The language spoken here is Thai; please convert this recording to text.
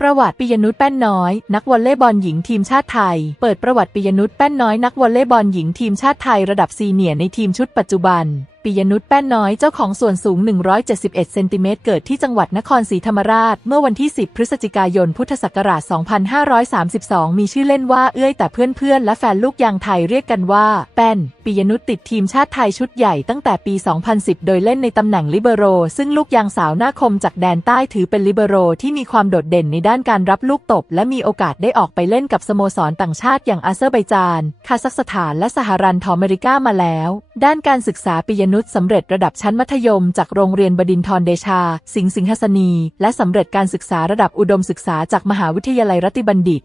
ประวัติปิยนุชแป้นน้อย นักวอลเลย์บอลหญิงทีมชาติไทย เปิดประวัติปิยนุชแป้นน้อยนักวอลเลย์บอลหญิงทีมชาติไทยระดับซีเนียร์ในทีมชุดปัจจุบัน ปิยนุชแป้นน้อยเจ้าของส่วนสูง 171 เซนติเมตรเกิดที่จังหวัดนครศรีธรรมราช เมื่อวันที่ 10 พฤศจิกายน พุทธศักราช 2532 มีชื่อเล่นว่าเอื้อยแต่เพื่อนๆ และแฟนลูกยางไทยเรียกกันว่า แป้น ปิยนุชติดทีมชาติไทยชุดใหญ่ตั้งแต่ปี 2010 โดยเล่นในตำแหน่งลิเบโร ซึ่งลูกยางสาวหน้าคมจากแดนใต้ถือเป็นลิเบโรที่มีความโดดเด่นในด้านการรับลูกตบ และมีโอกาสได้ออกไปเล่นกับสโมสรต่างชาติอย่างอาเซอร์ไบจาน คาซัคสถาน และสหรัฐอเมริกามาแล้ว ด้านการศึกษาปิยนุชสำเร็จระดับชั้นมัธยม จากโรงเรียนบดินทรเดชา สิงห์สิงหสนี และสำเร็จการศึกษาระดับอุดมศึกษาจากมหาวิทยาลัยรัติบัณฑิต